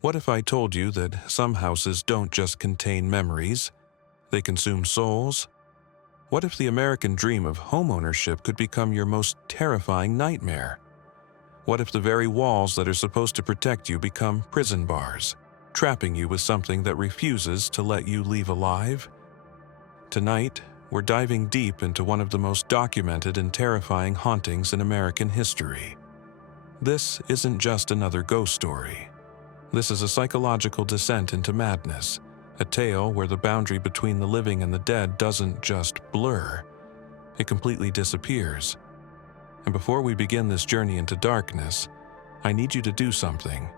What if I told you that some houses don't just contain memories, they consume souls? What if the American dream of homeownership could become your most terrifying nightmare? What if the very walls that are supposed to protect you become prison bars, trapping you with something that refuses to let you leave alive? Tonight, we're diving deep into one of the most documented and terrifying hauntings in American history. This isn't just another ghost story. This is a psychological descent into madness, a tale where the boundary between the living and the dead doesn't just blur, it completely disappears. And before we begin this journey into darkness, I need you to do something.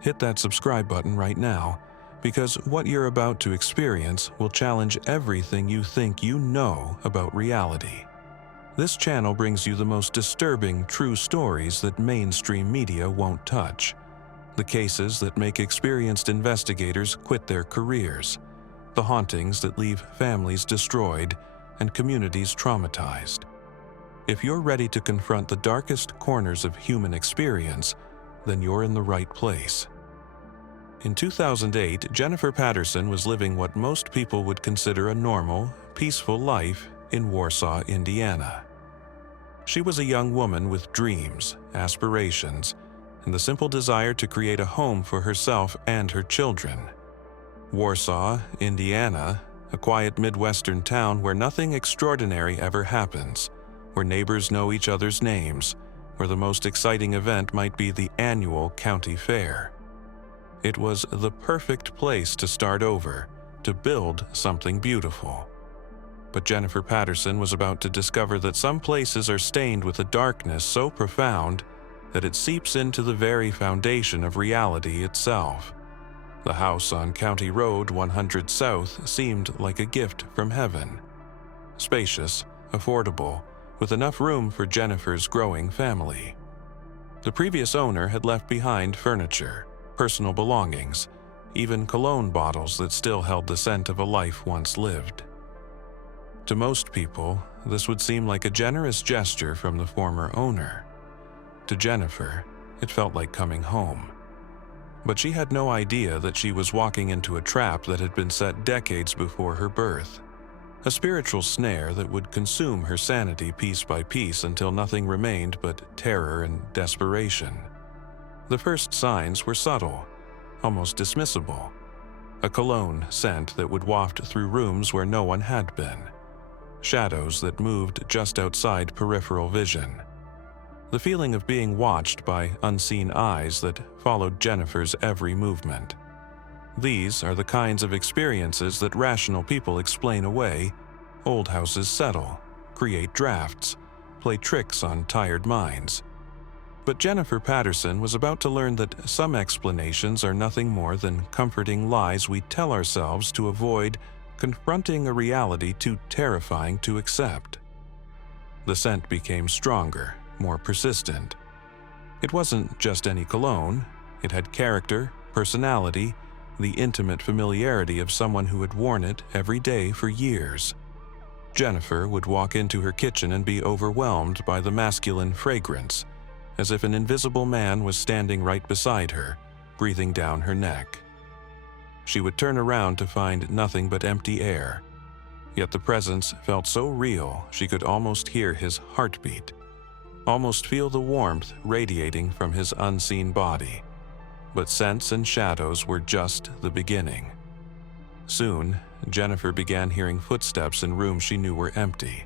Hit that subscribe button right now, because what you're about to experience will challenge everything you think you know about reality. This channel brings you the most disturbing true stories that mainstream media won't touch. The cases that make experienced investigators quit their careers. The hauntings that leave families destroyed and communities traumatized. If you're ready to confront the darkest corners of human experience, then you're in the right place. In 2008, Jennifer Patterson was living what most people would consider a normal, peaceful life in Warsaw, Indiana. She was a young woman with dreams, aspirations, and the simple desire to create a home for herself and her children. Warsaw, Indiana, a quiet Midwestern town where nothing extraordinary ever happens, where neighbors know each other's names, where the most exciting event might be the annual county fair. It was the perfect place to start over, to build something beautiful. But Jennifer Patterson was about to discover that some places are stained with a darkness so profound that it seeps into the very foundation of reality itself. The house on County Road 100 South seemed like a gift from heaven. Spacious, affordable, with enough room for Jennifer's growing family. The previous owner had left behind furniture, personal belongings, even cologne bottles that still held the scent of a life once lived. To most people, this would seem like a generous gesture from the former owner. To Jennifer, it felt like coming home. But she had no idea that she was walking into a trap that had been set decades before her birth. A spiritual snare that would consume her sanity piece by piece until nothing remained but terror and desperation. The first signs were subtle, almost dismissible. A cologne scent that would waft through rooms where no one had been. Shadows that moved just outside peripheral vision. The feeling of being watched by unseen eyes that followed Jennifer's every movement. These are the kinds of experiences that rational people explain away. Old houses settle, create drafts, play tricks on tired minds. But Jennifer Patterson was about to learn that some explanations are nothing more than comforting lies we tell ourselves to avoid confronting a reality too terrifying to accept. The scent became stronger, more persistent. It wasn't just any cologne. It had character, personality, the intimate familiarity of someone who had worn it every day for years. Jennifer would walk into her kitchen and be overwhelmed by the masculine fragrance, as if an invisible man was standing right beside her, breathing down her neck. She would turn around to find nothing but empty air, yet the presence felt so real she could almost hear his heartbeat, almost feel the warmth radiating from his unseen body. But scents and shadows were just the beginning. Soon, Jennifer began hearing footsteps in rooms she knew were empty.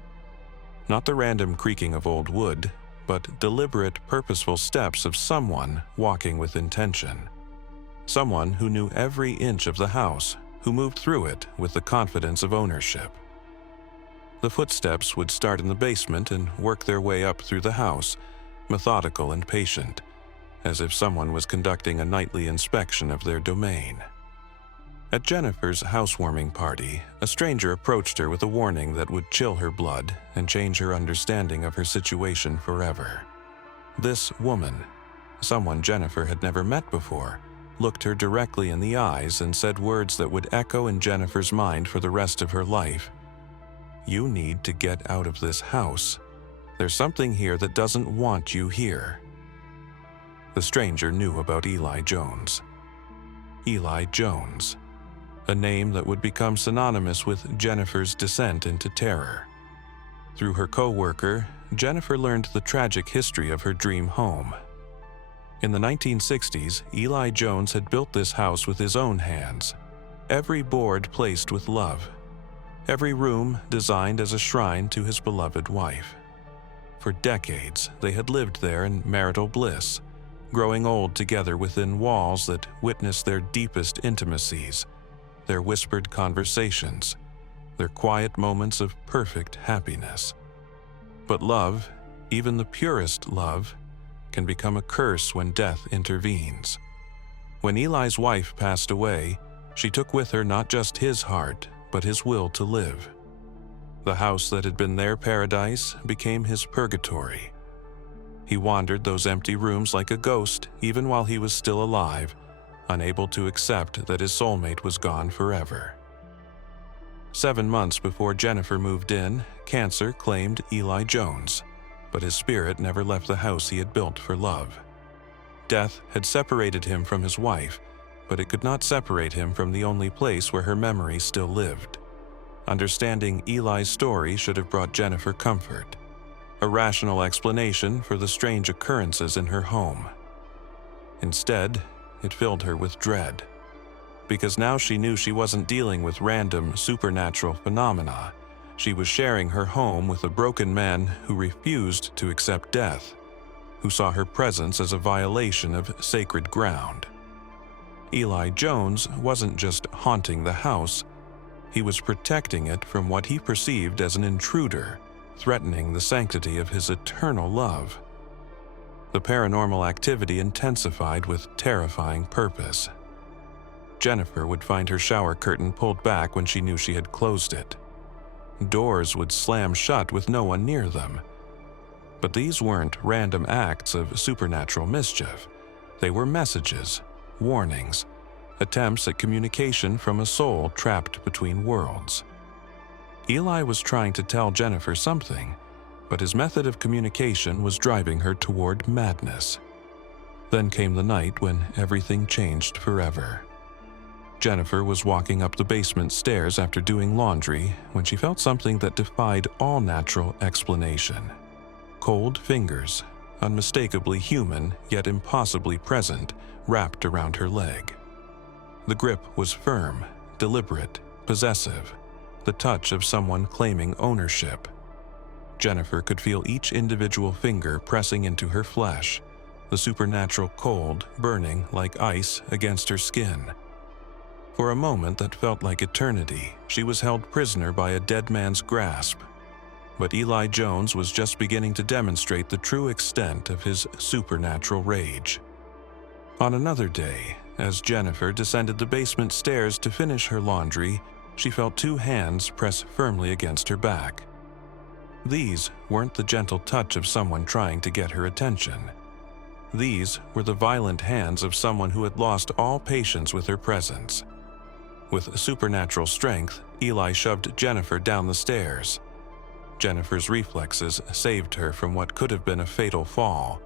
Not the random creaking of old wood, but deliberate, purposeful steps of someone walking with intention. Someone who knew every inch of the house, who moved through it with the confidence of ownership. The footsteps would start in the basement and work their way up through the house, methodical and patient, as if someone was conducting a nightly inspection of their domain. At Jennifer's housewarming party, a stranger approached her with a warning that would chill her blood and change her understanding of her situation forever. This woman, someone Jennifer had never met before, looked her directly in the eyes and said words that would echo in Jennifer's mind for the rest of her life. "You need to get out of this house. There's something here that doesn't want you here." The stranger knew about Eli Jones. Eli Jones, a name that would become synonymous with Jennifer's descent into terror. Through her co-worker, Jennifer learned the tragic history of her dream home. In the 1960s, Eli Jones had built this house with his own hands, every board placed with love, every room designed as a shrine to his beloved wife. For decades, they had lived there in marital bliss, growing old together within walls that witnessed their deepest intimacies, their whispered conversations, their quiet moments of perfect happiness. But love, even the purest love, can become a curse when death intervenes. When Eli's wife passed away, she took with her not just his heart, but his will to live. The house that had been their paradise became his purgatory. He wandered those empty rooms like a ghost, even while he was still alive, unable to accept that his soulmate was gone forever. 7 months before Jennifer moved in, cancer claimed Eli Jones, but his spirit never left the house he had built for love. Death had separated him from his wife, but it could not separate him from the only place where her memory still lived. Understanding Eli's story should have brought Jennifer comfort, a rational explanation for the strange occurrences in her home. Instead, it filled her with dread, because now she knew she wasn't dealing with random supernatural phenomena. She was sharing her home with a broken man who refused to accept death, who saw her presence as a violation of sacred ground. Eli Jones wasn't just haunting the house, he was protecting it from what he perceived as an intruder, threatening the sanctity of his eternal love. The paranormal activity intensified with terrifying purpose. Jennifer would find her shower curtain pulled back when she knew she had closed it. Doors would slam shut with no one near them. But these weren't random acts of supernatural mischief. They were messages, warnings, attempts at communication from a soul trapped between worlds. Eli was trying to tell Jennifer something, but his method of communication was driving her toward madness. Then came the night when everything changed forever. Jennifer was walking up the basement stairs after doing laundry when she felt something that defied all natural explanation. Cold fingers, unmistakably human yet impossibly present, wrapped around her leg. The grip was firm, deliberate, possessive, the touch of someone claiming ownership. Jennifer could feel each individual finger pressing into her flesh, the supernatural cold burning like ice against her skin. For a moment that felt like eternity, she was held prisoner by a dead man's grasp. But Eli Jones was just beginning to demonstrate the true extent of his supernatural rage. On another day, as Jennifer descended the basement stairs to finish her laundry, she felt 2 hands press firmly against her back. These weren't the gentle touch of someone trying to get her attention. These were the violent hands of someone who had lost all patience with her presence. With supernatural strength, Eli shoved Jennifer down the stairs. Jennifer's reflexes saved her from what could have been a fatal fall.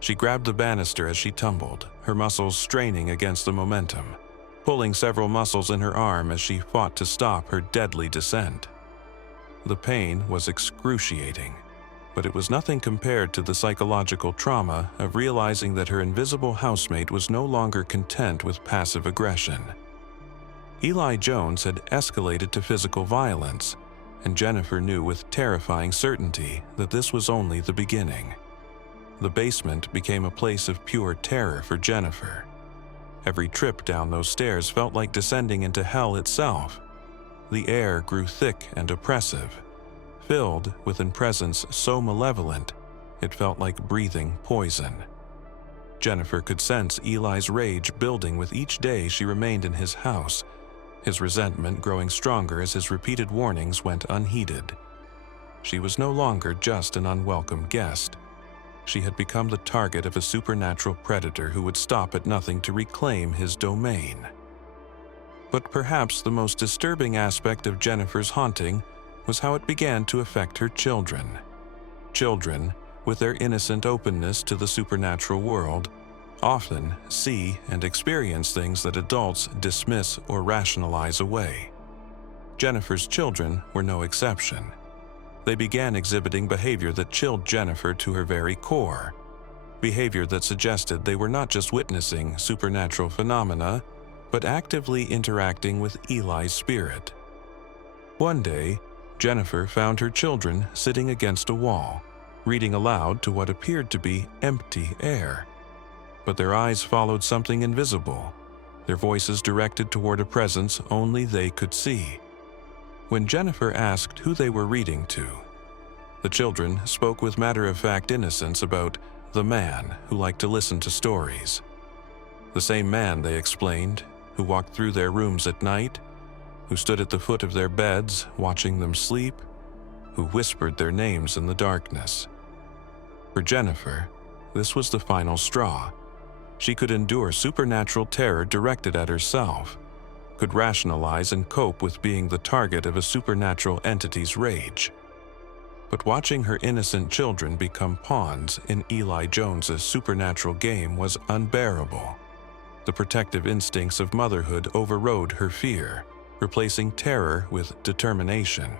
She grabbed the banister as she tumbled, her muscles straining against the momentum, pulling several muscles in her arm as she fought to stop her deadly descent. The pain was excruciating, but it was nothing compared to the psychological trauma of realizing that her invisible housemate was no longer content with passive aggression. Eli Jones had escalated to physical violence, and Jennifer knew with terrifying certainty that this was only the beginning. The basement became a place of pure terror for Jennifer. Every trip down those stairs felt like descending into hell itself. The air grew thick and oppressive, filled with a presence so malevolent it felt like breathing poison. Jennifer could sense Eli's rage building with each day she remained in his house, his resentment growing stronger as his repeated warnings went unheeded. She was no longer just an unwelcome guest. She had become the target of a supernatural predator who would stop at nothing to reclaim his domain. But perhaps the most disturbing aspect of Jennifer's haunting was how it began to affect her children. Children, with their innocent openness to the supernatural world, often see and experience things that adults dismiss or rationalize away. Jennifer's children were no exception. They began exhibiting behavior that chilled Jennifer to her very core, behavior that suggested they were not just witnessing supernatural phenomena, but actively interacting with Eli's spirit. One day, Jennifer found her children sitting against a wall, reading aloud to what appeared to be empty air. But their eyes followed something invisible, their voices directed toward a presence only they could see. When Jennifer asked who they were reading to, the children spoke with matter-of-fact innocence about the man who liked to listen to stories. The same man, they explained, who walked through their rooms at night, who stood at the foot of their beds watching them sleep, who whispered their names in the darkness. For Jennifer, this was the final straw. She could endure supernatural terror directed at herself, could rationalize and cope with being the target of a supernatural entity's rage. But watching her innocent children become pawns in Eli Jones's supernatural game was unbearable. The protective instincts of motherhood overrode her fear, replacing terror with determination.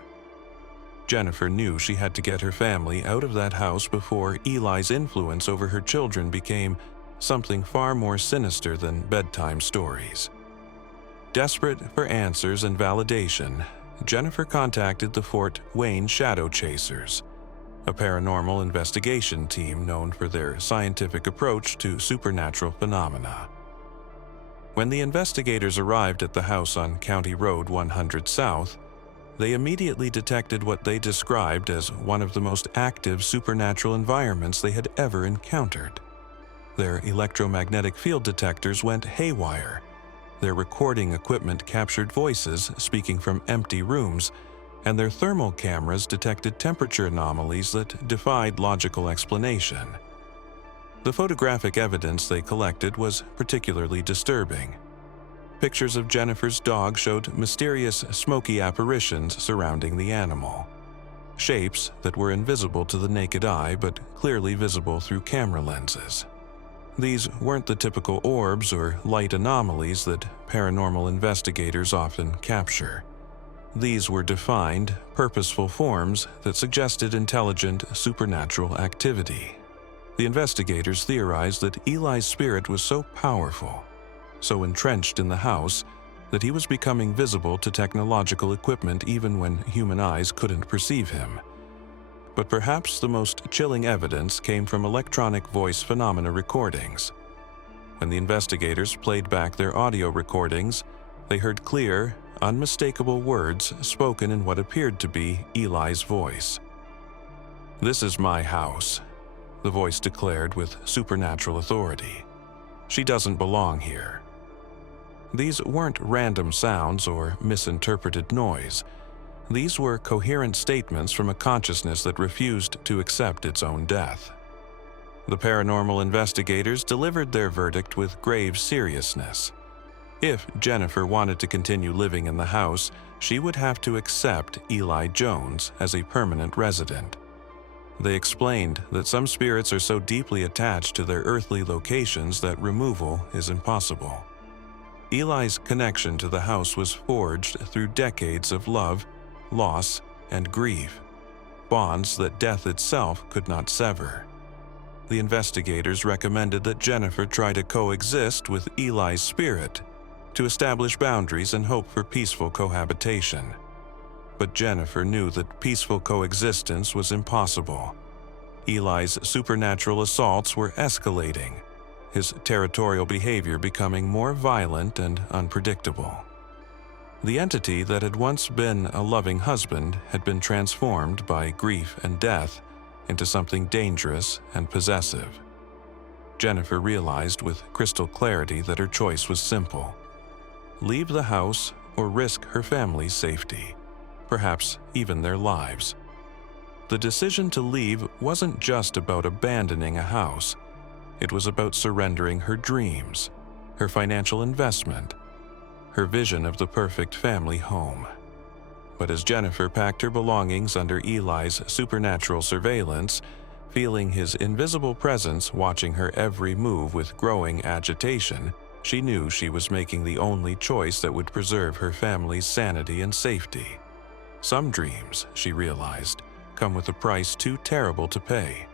Jennifer knew she had to get her family out of that house before Eli's influence over her children became something far more sinister than bedtime stories. Desperate for answers and validation, Jennifer contacted the Fort Wayne Shadow Chasers, a paranormal investigation team known for their scientific approach to supernatural phenomena. When the investigators arrived at the house on County Road 100 South, they immediately detected what they described as one of the most active supernatural environments they had ever encountered. Their electromagnetic field detectors went haywire. Their recording equipment captured voices speaking from empty rooms, and their thermal cameras detected temperature anomalies that defied logical explanation. The photographic evidence they collected was particularly disturbing. Pictures of Jennifer's dog showed mysterious smoky apparitions surrounding the animal, shapes that were invisible to the naked eye but clearly visible through camera lenses. These weren't the typical orbs or light anomalies that paranormal investigators often capture. These were defined, purposeful forms that suggested intelligent, supernatural activity. The investigators theorized that Eli's spirit was so powerful, so entrenched in the house, that he was becoming visible to technological equipment even when human eyes couldn't perceive him. But perhaps the most chilling evidence came from electronic voice phenomena recordings. When the investigators played back their audio recordings, they heard clear, unmistakable words spoken in what appeared to be Eli's voice. "This is my house," the voice declared with supernatural authority. "She doesn't belong here." These weren't random sounds or misinterpreted noise. These were coherent statements from a consciousness that refused to accept its own death. The paranormal investigators delivered their verdict with grave seriousness. If Jennifer wanted to continue living in the house, she would have to accept Eli Jones as a permanent resident. They explained that some spirits are so deeply attached to their earthly locations that removal is impossible. Eli's connection to the house was forged through decades of love, loss, and grief, bonds that death itself could not sever. The investigators recommended that Jennifer try to coexist with Eli's spirit, to establish boundaries and hope for peaceful cohabitation. But Jennifer knew that peaceful coexistence was impossible. Eli's supernatural assaults were escalating, his territorial behavior becoming more violent and unpredictable. The entity that had once been a loving husband had been transformed by grief and death into something dangerous and possessive. Jennifer realized with crystal clarity that her choice was simple: leave the house or risk her family's safety, perhaps even their lives. The decision to leave wasn't just about abandoning a house. It was about surrendering her dreams, her financial investment, her vision of the perfect family home. But as Jennifer packed her belongings under Eli's supernatural surveillance, Feeling his invisible presence watching her every move with growing agitation, she knew she was making the only choice that would preserve her family's sanity and safety. Some dreams, she realized, come with a price too terrible to pay.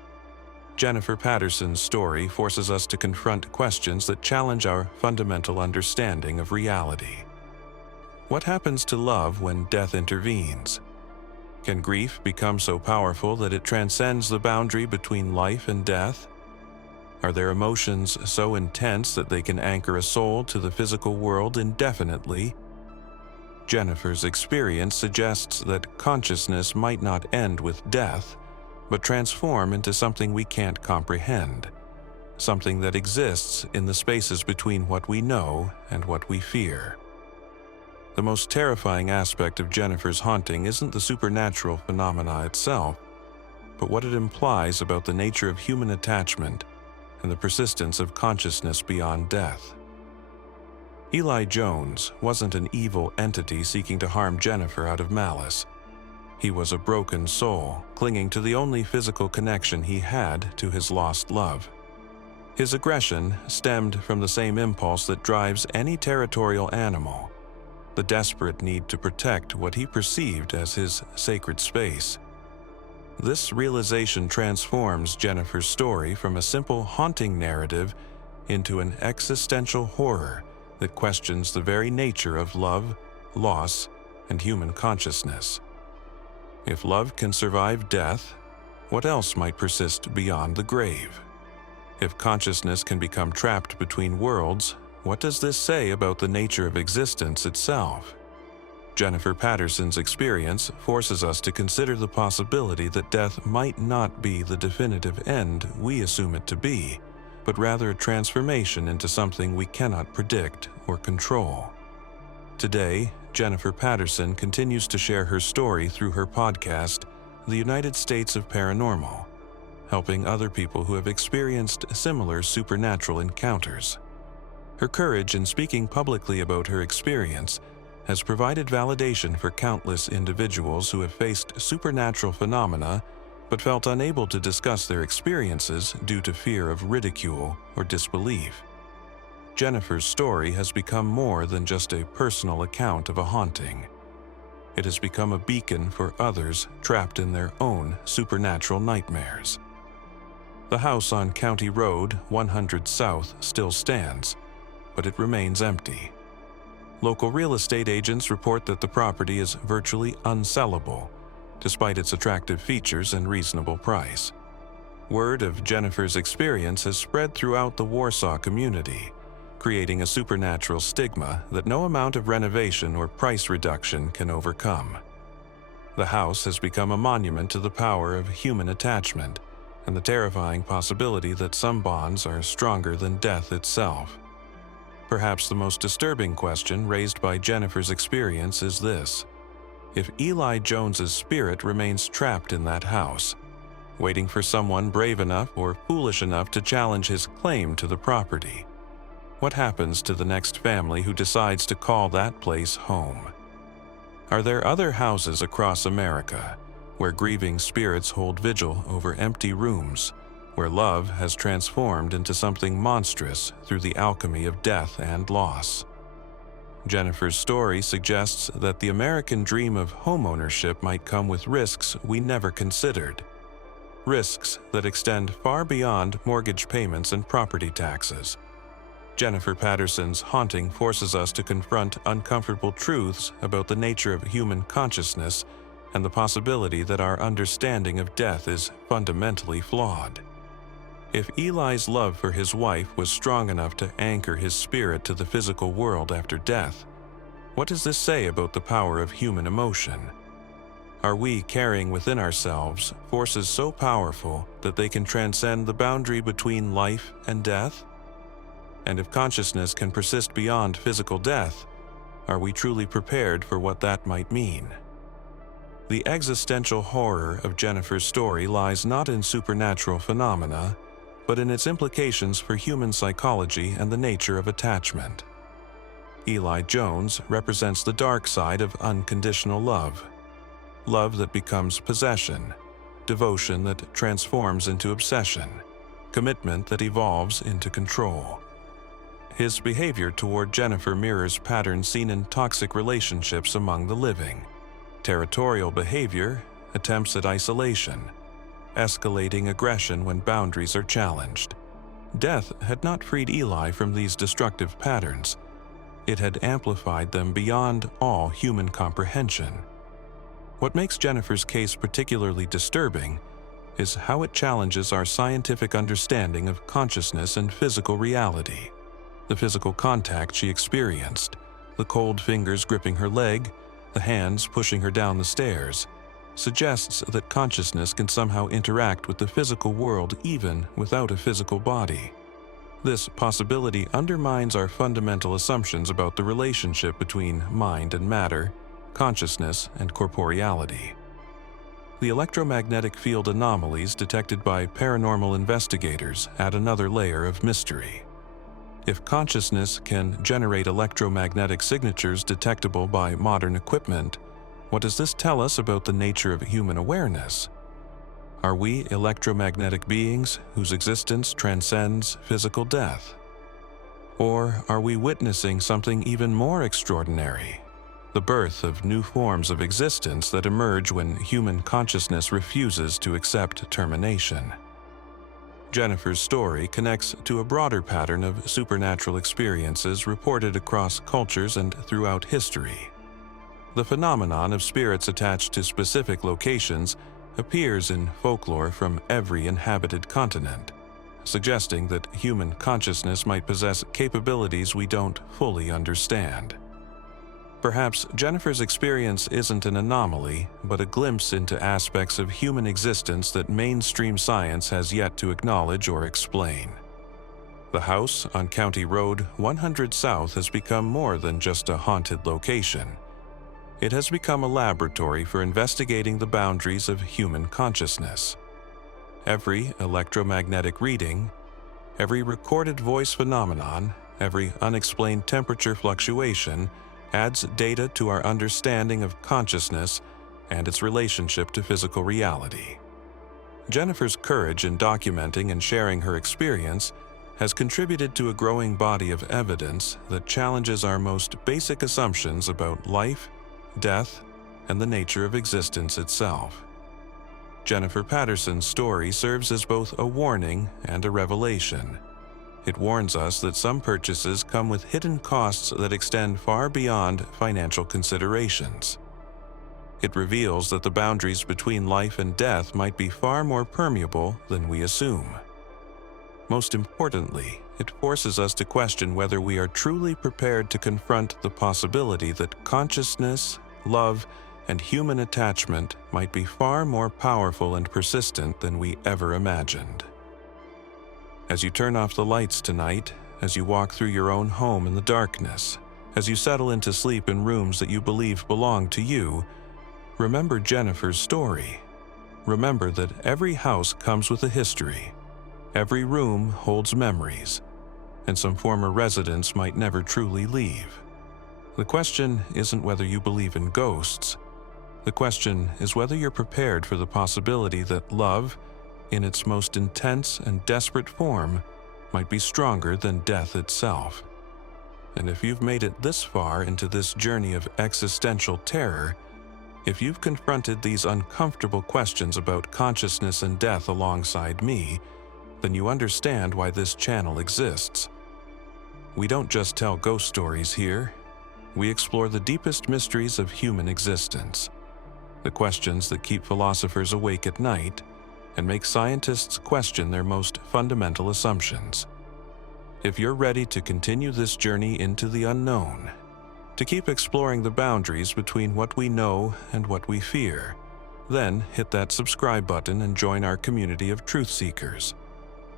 Jennifer Patterson's story forces us to confront questions that challenge our fundamental understanding of reality. What happens to love when death intervenes? Can grief become so powerful that it transcends the boundary between life and death? Are there emotions so intense that they can anchor a soul to the physical world indefinitely? Jennifer's experience suggests that consciousness might not end with death, but transform into something we can't comprehend, something that exists in the spaces between what we know and what we fear. The most terrifying aspect of Jennifer's haunting isn't the supernatural phenomena itself, but what it implies about the nature of human attachment and the persistence of consciousness beyond death. Eli Jones wasn't an evil entity seeking to harm Jennifer out of malice. He was a broken soul, clinging to the only physical connection he had to his lost love. His aggression stemmed from the same impulse that drives any territorial animal, the desperate need to protect what he perceived as his sacred space. This realization transforms Jennifer's story from a simple haunting narrative into an existential horror that questions the very nature of love, loss, and human consciousness. If love can survive death, what else might persist beyond the grave? If consciousness can become trapped between worlds, what does this say about the nature of existence itself? Jennifer Patterson's experience forces us to consider the possibility that death might not be the definitive end we assume it to be, but rather a transformation into something we cannot predict or control. Today, Jennifer Patterson continues to share her story through her podcast, The United States of Paranormal, helping other people who have experienced similar supernatural encounters. Her courage in speaking publicly about her experience has provided validation for countless individuals who have faced supernatural phenomena but felt unable to discuss their experiences due to fear of ridicule or disbelief. Jennifer's story has become more than just a personal account of a haunting. It has become a beacon for others trapped in their own supernatural nightmares. The house on County Road 100 South still stands, but it remains empty. Local real estate agents report that the property is virtually unsellable, despite its attractive features and reasonable price. Word of Jennifer's experience has spread throughout the Warsaw community, creating a supernatural stigma that no amount of renovation or price reduction can overcome. The house has become a monument to the power of human attachment and the terrifying possibility that some bonds are stronger than death itself. Perhaps the most disturbing question raised by Jennifer's experience is this: if Eli Jones's spirit remains trapped in that house, waiting for someone brave enough or foolish enough to challenge his claim to the property, what happens to the next family who decides to call that place home? Are there other houses across America where grieving spirits hold vigil over empty rooms, where love has transformed into something monstrous through the alchemy of death and loss? Jennifer's story suggests that the American dream of homeownership might come with risks we never considered. Risks that extend far beyond mortgage payments and property taxes. Jennifer Patterson's haunting forces us to confront uncomfortable truths about the nature of human consciousness and the possibility that our understanding of death is fundamentally flawed. If Eli's love for his wife was strong enough to anchor his spirit to the physical world after death, what does this say about the power of human emotion? Are we carrying within ourselves forces so powerful that they can transcend the boundary between life and death? And if consciousness can persist beyond physical death, are we truly prepared for what that might mean? The existential horror of Jennifer's story lies not in supernatural phenomena, but in its implications for human psychology and the nature of attachment. Eli Jones represents the dark side of unconditional love. Love that becomes possession, devotion that transforms into obsession, commitment that evolves into control. His behavior toward Jennifer mirrors patterns seen in toxic relationships among the living. Territorial behavior, attempts at isolation, escalating aggression when boundaries are challenged. Death had not freed Eli from these destructive patterns. It had amplified them beyond all human comprehension. What makes Jennifer's case particularly disturbing is how it challenges our scientific understanding of consciousness and physical reality. The physical contact she experienced, the cold fingers gripping her leg, the hands pushing her down the stairs, suggests that consciousness can somehow interact with the physical world even without a physical body. This possibility undermines our fundamental assumptions about the relationship between mind and matter, consciousness and corporeality. The electromagnetic field anomalies detected by paranormal investigators add another layer of mystery. If consciousness can generate electromagnetic signatures detectable by modern equipment, what does this tell us about the nature of human awareness? Are we electromagnetic beings whose existence transcends physical death? Or are we witnessing something even more extraordinary? The birth of new forms of existence that emerge when human consciousness refuses to accept termination. Jennifer's story connects to a broader pattern of supernatural experiences reported across cultures and throughout history. The phenomenon of spirits attached to specific locations appears in folklore from every inhabited continent, suggesting that human consciousness might possess capabilities we don't fully understand. Perhaps Jennifer's experience isn't an anomaly, but a glimpse into aspects of human existence that mainstream science has yet to acknowledge or explain. The house on County Road 100 South has become more than just a haunted location. It has become a laboratory for investigating the boundaries of human consciousness. Every electromagnetic reading, every recorded voice phenomenon, every unexplained temperature fluctuation adds data to our understanding of consciousness and its relationship to physical reality. Jennifer's courage in documenting and sharing her experience has contributed to a growing body of evidence that challenges our most basic assumptions about life, death, and the nature of existence itself. Jennifer Patterson's story serves as both a warning and a revelation. It warns us that some purchases come with hidden costs that extend far beyond financial considerations. It reveals that the boundaries between life and death might be far more permeable than we assume. Most importantly, it forces us to question whether we are truly prepared to confront the possibility that consciousness, love, and human attachment might be far more powerful and persistent than we ever imagined. As you turn off the lights tonight, as you walk through your own home in the darkness, as you settle into sleep in rooms that you believe belong to you, remember Jennifer's story. Remember that every house comes with a history. Every room holds memories, and some former residents might never truly leave. The question isn't whether you believe in ghosts. The question is whether you're prepared for the possibility that love, in its most intense and desperate form, might be stronger than death itself. And if you've made it this far into this journey of existential terror, if you've confronted these uncomfortable questions about consciousness and death alongside me, then you understand why this channel exists. We don't just tell ghost stories here. We explore the deepest mysteries of human existence, the questions that keep philosophers awake at night and make scientists question their most fundamental assumptions. If you're ready to continue this journey into the unknown, to keep exploring the boundaries between what we know and what we fear, then hit that subscribe button and join our community of truth seekers.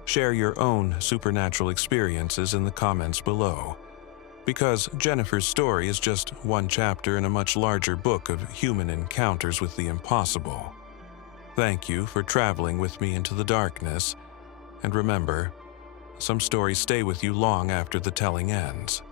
Share your own supernatural experiences in the comments below, because Jennifer's story is just one chapter in a much larger book of human encounters with the impossible. Thank you for traveling with me into the darkness, and remember, some stories stay with you long after the telling ends.